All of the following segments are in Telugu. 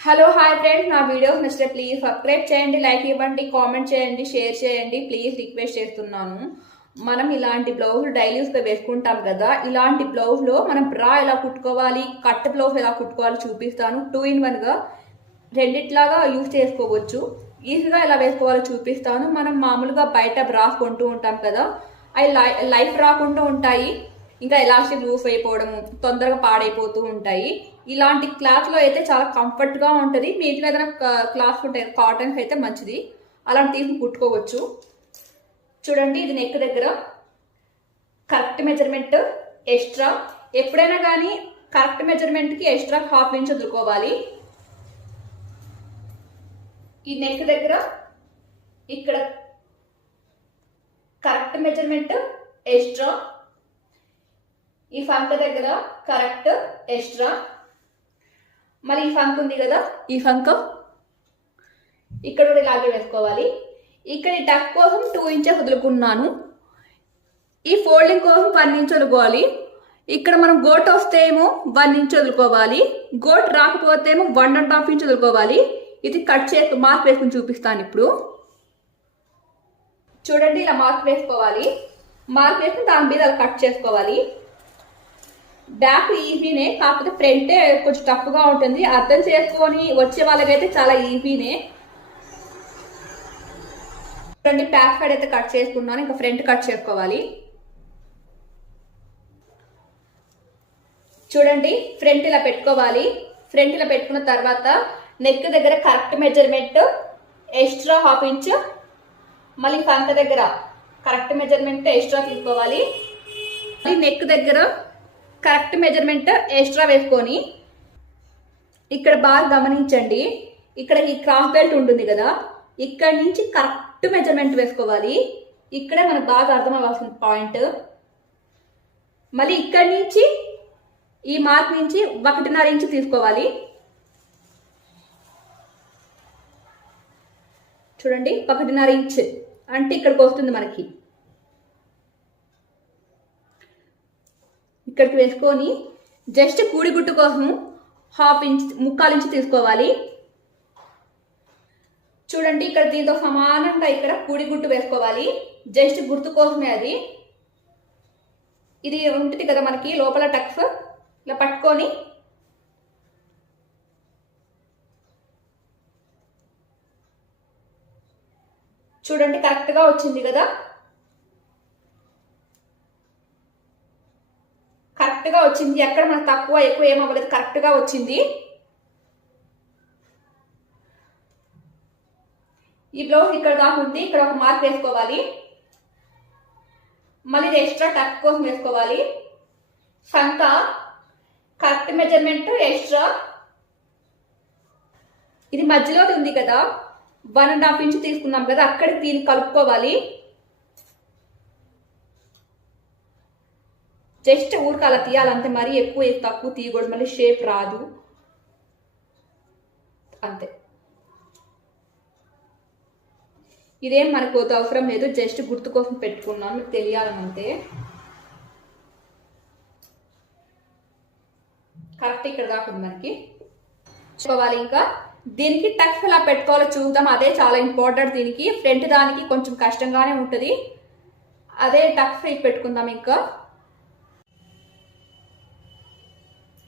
హలో హాయ్ ఫ్రెండ్స్, నా వీడియోస్ నచ్చితే ప్లీజ్ సబ్స్క్రైబ్ చేయండి, లైక్ ఇవ్వండి, కామెంట్ చేయండి, షేర్ చేయండి. ప్లీజ్ రిక్వెస్ట్ చేస్తున్నాను. మనం ఇలాంటి బ్లౌజ్ డైలీ యూస్గా వేసుకుంటాం కదా. ఇలాంటి బ్లౌజ్లో మనం బ్రా ఎలా కుట్టుకోవాలి, కట్ బ్లౌజ్ ఎలా కుట్టుకోవాలి చూపిస్తాను. 2-in-1గా రెండిట్లాగా యూజ్ చేసుకోవచ్చు. ఈజీగా ఎలా వేసుకోవాలో చూపిస్తాను. మనం మామూలుగా బయట బ్రాస్ కొంటూ ఉంటాం కదా, అవి లైఫ్ రాకుండా ఉంటాయి. ఇంకా ఎలాస్టిక్ లూజ్ అయిపోవడము, తొందరగా పాడైపోతూ ఉంటాయి. ఇలాంటి క్లాత్లో అయితే చాలా కంఫర్ట్గా ఉంటుంది. మీ ఇంట్లో ఏదైనా క్లాత్స్ ఉంటాయి, కాటన్స్ అయితే మంచిది, అలాంటి తీసుకుని కుట్టుకోవచ్చు. చూడండి, ఇది నెక్ దగ్గర కరెక్ట్ మెజర్మెంట్ ఎక్స్ట్రా. ఎప్పుడైనా కానీ కరెక్ట్ మెజర్మెంట్కి ఎక్స్ట్రా 1/2 ఇంచ్ వదులుకోవాలి. ఈ నెక్ దగ్గర ఇక్కడ కరెక్ట్ మెజర్మెంట్ ఎక్స్ట్రా, ఈ ఫంక్ దగ్గర కరెక్ట్ ఎక్స్ట్రా, మళ్ళీ ఈ ఫంక్ ఉంది కదా, ఈ ఫంక్ ఇక్కడ కూడా ఇలాగే వేసుకోవాలి. ఇక్కడ ఈ టక్ కోసం 2 ఇంచెస్ వదులుకున్నాను. ఈ ఫోల్డింగ్ కోసం 1 ఇంచ్ వదులుకోవాలి. ఇక్కడ మనం గోట్ వస్తే ఏమో 1 ఇంచ్ వదులుకోవాలి, గోట్ రాకపోతే ఏమో 1.5 ఇంచ్ వదులుకోవాలి. ఇది కట్ చేసి మార్క్ వేసుకుని చూపిస్తాను ఇప్పుడు. చూడండి, ఇలా మార్క్ వేసుకోవాలి. మార్క్ వేసుకుని దాని మీద అలా కట్ చేసుకోవాలి. బ్యాక్ ఈజీనే, కాకపోతే ఫ్రంటే కొంచెం టఫ్గా ఉంటుంది. అర్థం చేసుకొని వచ్చే వాళ్ళకైతే చాలా ఈజీనే. చూడండి, బ్యాక్ సైడ్ అయితే కట్ చేసుకున్నాను, ఇంకా ఫ్రంట్ కట్ చేసుకోవాలి. చూడండి, ఫ్రంట్ ఇలా పెట్టుకోవాలి. ఫ్రంట్ ఇలా పెట్టుకున్న తర్వాత నెక్ దగ్గర కరెక్ట్ మెజర్మెంట్ ఎక్స్ట్రా 1/2 ఇంచ్, మళ్ళీ ఫంక్ దగ్గర కరెక్ట్ మెజర్మెంట్ ఎక్స్ట్రా తీసుకోవాలి. నెక్ దగ్గర కరెక్ట్ మెజర్మెంట్ ఎక్స్ట్రా వేసుకొని ఇక్కడ బాగా గమనించండి. ఇక్కడ ఈ క్రాస్ బెల్ట్ ఉంటుంది కదా, ఇక్కడ నుంచి కరెక్ట్ మెజర్మెంట్ వేసుకోవాలి. ఇక్కడే మనకు బాగా అర్థం అవ్వాల్సిన పాయింట్. మళ్ళీ ఇక్కడి నుంచి ఈ మార్క్ నుంచి 1.5 ఇంచ్ తీసుకోవాలి. చూడండి, 1.5 ఇంచ్ అంటే ఇక్కడికి వస్తుంది మనకి. ఇక్కడికి వేసుకొని జస్ట్ కూడి గుట్టు కోసం 1/2 ఇంచ్ 3/4 ఇంచ్ తీసుకోవాలి. చూడండి, ఇక్కడ దీంతో సమానంగా ఇక్కడ కూడి గుట్టు వేసుకోవాలి. జస్ట్ గుర్తు కోసమే అది. ఇది ఉంటుంది కదా మనకి లోపల టక్స్, ఇలా పట్టుకొని చూడండి, కరెక్ట్గా వచ్చింది కదా. కరెక్ట్గా వచ్చింది, ఎక్కడ మనకు తక్కువ ఎక్కువ ఏమవ్వలేదు, కరెక్ట్గా వచ్చింది. ఈ బ్లౌజ్ ఇక్కడ దాకా ఉంది, ఇక్కడ ఒక మార్క్ వేసుకోవాలి. మళ్ళీ ఇది ఎక్స్ట్రా టక్ కోసం వేసుకోవాలి. సంక కరెక్ట్ మెజర్మెంట్ ఎక్స్ట్రా, ఇది మధ్యలో ఉంది కదా, 1.5 ఇంచ్ తీసుకున్నాం కదా, అక్కడికి దీన్ని కలుపుకోవాలి. జస్ట్ ఊరికి అలా తీయాలంతే, మరీ ఎక్కువ తక్కువ తీయకూడదు, మళ్ళీ షేప్ రాదు, అంతే. ఇదేం మనకు అవసరం లేదు, జస్ట్ గుర్తు కోసం పెట్టుకున్నాం, మీకు తెలియాలని అంతే. కరెక్ట్ ఇక్కడ దాకా ఉంది మనకి. చూసుకోవాలి. ఇంకా దీనికి టక్స్ ఎలా పెట్టుకోవాలో చూద్దాం, అదే చాలా ఇంపార్టెంట్. దీనికి ఫ్రంట్ దానికి కొంచెం కష్టంగానే ఉంటుంది, అదే టక్స్ పెట్టుకుందాం. ఇంకా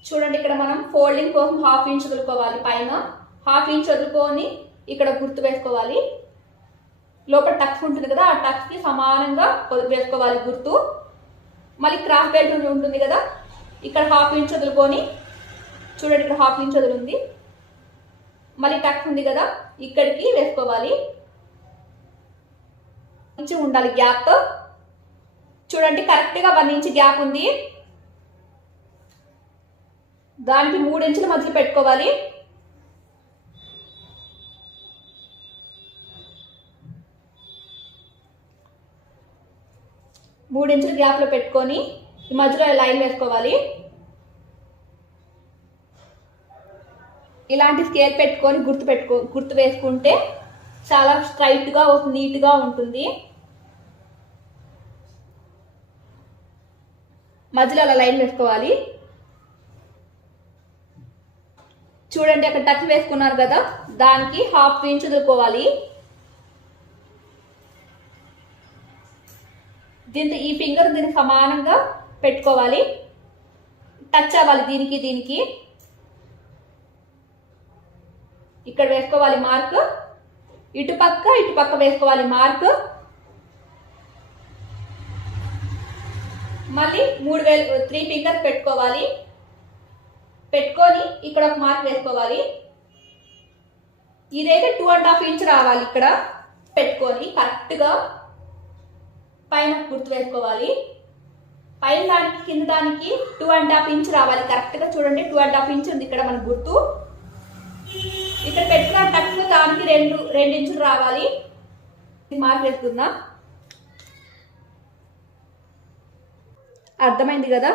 చూడండి, ఇక్కడ మనం ఫోల్డింగ్ కోసం 1/2 ఇంచ్ వదులుకోవాలి. పైన 1/2 ఇంచ్ వదులుకొని ఇక్కడ గుర్తు వేసుకోవాలి. లోపల టక్స్ ఉంటుంది కదా, ఆ టక్స్ కి సమానంగా వేసుకోవాలి గుర్తు. మళ్ళీ క్రాస్ బెల్ట్ ఉంటుంది కదా, ఇక్కడ 1/2 ఇంచ్ వదులుకొని చూడండి, ఇక్కడ 1/2 ఇంచ్ వదులుంది. మళ్ళీ టక్స్ ఉంది కదా, ఇక్కడికి వేసుకోవాలి. ఇంచు ఉండాలి గ్యాప్. చూడండి, కరెక్ట్గా 1 ఇంచ్ గ్యాప్ ఉంది. దానికి 3 ఇంచుల మధ్యలో పెట్టుకోవాలి. మూడు ఇంచుల గ్యాప్ లో పెట్టుకొని ఈ మధ్యలో లైన్ వేసుకోవాలి. ఇలాంటి స్కేల్ పెట్టుకొని గుర్తు వేసుకుంటే చాలా స్ట్రైట్ గా నీట్ గా ఉంటుంది. మధ్యలో అలా లైన్ వేసుకోవాలి. చూడండి అక్కడ టక్స్ వేసుకున్నారు కదా, దానికి 1/2 ఇంచ్ వదులుకోవాలి. దీంతో ఈ ఫింగర్ దీనికి సమానంగా పెట్టుకోవాలి, టచ్ అవ్వాలి దీనికి దీనికి. ఇక్కడ వేసుకోవాలి మార్క్, ఇటుపక్క వేసుకోవాలి మార్క్. మళ్ళీ 3 ఫింగర్స్ పెట్టుకోవాలి, పెట్టుకొని ఇక్కడ ఒక మార్క్ వేసుకోవాలి. ఇదైతే 2.5 ఇంచ్ రావాలి. ఇక్కడ పెట్టుకొని కరెక్ట్గా పైన గుర్తు వేసుకోవాలి. పైన దానికి కింద దానికి 2.5 ఇంచ్ రావాలి. కరెక్ట్గా చూడండి 2.5 ఇంచ్ ఉంది ఇక్కడ మన గుర్తు. ఇక్కడ పెట్టుకున్న టక్స్ దానికి 2 ఇంచులు రావాలి. మార్క్ వేసుకుందాం. అర్థమైంది కదా,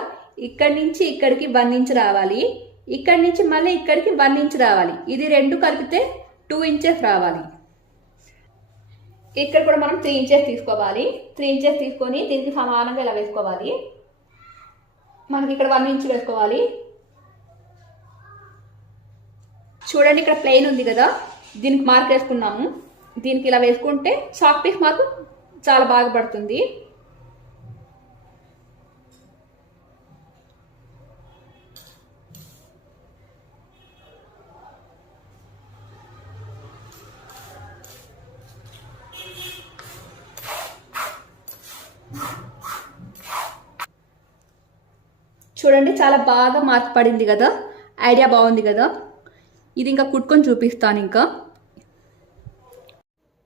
ఇక్కడి నుంచి ఇక్కడికి 1 ఇంచ్ రావాలి, ఇక్కడి నుంచి మళ్ళీ ఇక్కడికి 1 ఇంచ్ రావాలి. ఇది 2 కలిపితే 2 ఇంచెస్ రావాలి. ఇక్కడ కూడా మనం 3 ఇంచెస్ తీసుకోవాలి. 3 ఇంచెస్ తీసుకొని దీనికి సమానంగా ఇలా వేసుకోవాలి. మనకి ఇక్కడ 1 ఇంచ్ వేసుకోవాలి. చూడండి ఇక్కడ ప్లెయిన్ ఉంది కదా, దీనికి మార్క్ వేసుకున్నాము. దీనికి ఇలా వేసుకుంటే చాక్ పీస్ మార్క్ చాలా బాగా పడుతుంది. చూడండి చాలా బాగా మార్క్ పడింది కదా, ఐడియా బాగుంది కదా. ఇది ఇంకా కుట్టుకొని చూపిస్తాను.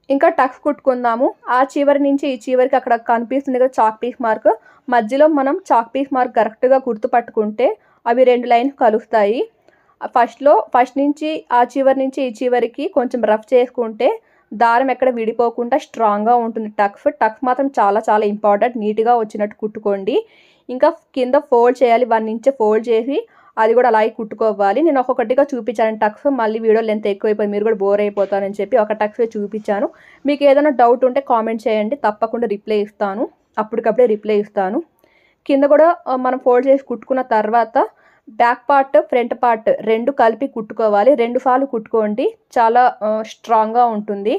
ఇంకా టక్స్ కుట్టుకుందాము. ఆ చివరి నుంచి ఈ చివరికి అక్కడ కనిపిస్తుంది కదా చాక్ పీస్ మార్క్, మధ్యలో మనం చాక్ పీస్ మార్క్ కరెక్ట్గా గుర్తుపట్టుకుంటే అవి 2 లైన్స్ కలుస్తాయి. ఫస్ట్ నుంచి ఆ చివరి నుంచి ఈ చివరికి కొంచెం రఫ్ చేసుకుంటే దారం ఎక్కడ విడిపోకుండా స్ట్రాంగ్గా ఉంటుంది. టక్స్ మాత్రం చాలా చాలా ఇంపార్టెంట్. నీట్గా వచ్చినట్టు కుట్టుకోండి. ఇంకా కింద ఫోల్డ్ చేయాలి, 1 ఇంచ్ ఫోల్డ్ చేసి అది కూడా అలాగే కుట్టుకోవాలి. నేను ఒక్కొక్కటిగా చూపించాను టక్స్, మళ్ళీ వీడియో లెంత్ ఎక్కువైపోయి మీరు కూడా బోర్ అయిపోతారని చెప్పి ఒక టక్స్ చూపించాను. మీకు ఏదైనా డౌట్ ఉంటే కామెంట్ చేయండి, తప్పకుండా రిప్లై ఇస్తాను, అప్పటికప్పుడే రిప్లై ఇస్తాను. కింద కూడా మనం ఫోల్డ్ చేసి కుట్టుకున్న తర్వాత బ్యాక్ పార్ట్ ఫ్రంట్ పార్ట్ 2 కలిపి కుట్టుకోవాలి. 2 సార్లు కుట్టుకోండి, చాలా స్ట్రాంగ్గా ఉంటుంది.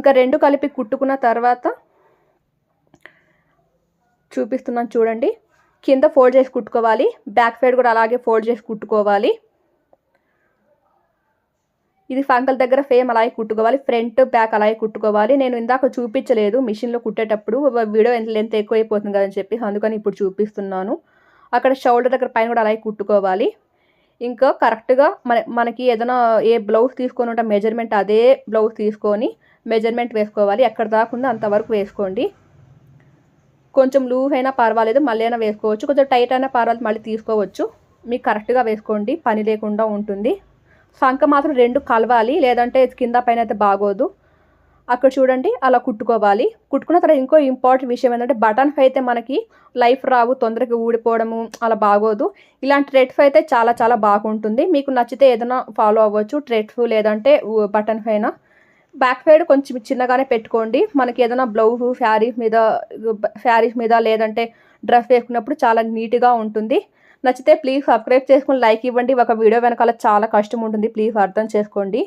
ఇంకా 2 కలిపి కుట్టుకున్న తర్వాత చూపిస్తున్నాను చూడండి, కింద ఫోల్డ్ చేసి కుట్టుకోవాలి, బ్యాక్ సైడ్ కూడా అలాగే ఫోల్డ్ చేసి కుట్టుకోవాలి. ఇది ఫంకల్ దగ్గర సేమ్ అలాగే కుట్టుకోవాలి, ఫ్రంట్ బ్యాక్ అలాగే కుట్టుకోవాలి. నేను ఇందాక చూపించలేదు మిషన్లో కుట్టేటప్పుడు, వీడియో లెంత్ ఎక్కువైపోతుంది కదని చెప్పి అందుకని ఇప్పుడు చూపిస్తున్నాను. అక్కడ షోల్డర్ దగ్గర పైన కూడా అలాగే కుట్టుకోవాలి. ఇంకా కరెక్ట్గా మనకి ఏదైనా ఏ బ్లౌజ్ తీసుకొని ఉంటే మెజర్మెంట్ అదే బ్లౌజ్ తీసుకొని మెజర్మెంట్ వేసుకోవాలి. ఎక్కడ దాకా ఉందో అంతవరకు వేసుకోండి. కొంచెం లూజ్ అయినా పర్వాలేదు, మళ్ళీ అయినా వేసుకోవచ్చు, కొంచెం టైట్ అయినా పర్వాలేదు, మళ్ళీ తీసుకోవచ్చు. మీకు కరెక్ట్గా వేసుకోండి, పని లేకుండా ఉంటుంది. సంక మాత్రం 2 కలవాలి, లేదంటే కింద పైన అయితే బాగోదు. అక్కడ చూడండి అలా కుట్టుకోవాలి. కుట్టుకున్న తర్వాత ఇంకో ఇంపార్టెంట్ విషయం ఏంటంటే బటన్స్ అయితే మనకి లైఫ్ రావు, తొందరగా ఊడిపోవడము అలా బాగోదు. ఇలాంటి థ్రెడ్స్ అయితే చాలా చాలా బాగుంటుంది. మీకు నచ్చితే ఏదైనా ఫాలో అవ్వచ్చు, థ్రెడ్స్ లేదంటే బటన్స్ అయినా. బ్యాక్ సైడ్ కొంచెం చిన్నగానే పెట్టుకోండి. మనకి ఏదైనా బ్లౌజ్ శారీస్ మీద లేదంటే డ్రెస్ వేసుకున్నప్పుడు చాలా నీట్గా ఉంటుంది. నచ్చితే ప్లీజ్ సబ్స్క్రైబ్ చేసుకుని లైక్ ఇవ్వండి. ఒక వీడియో వెనకాల చాలా కష్టం ఉంటుంది, ప్లీజ్ అర్థం చేసుకోండి.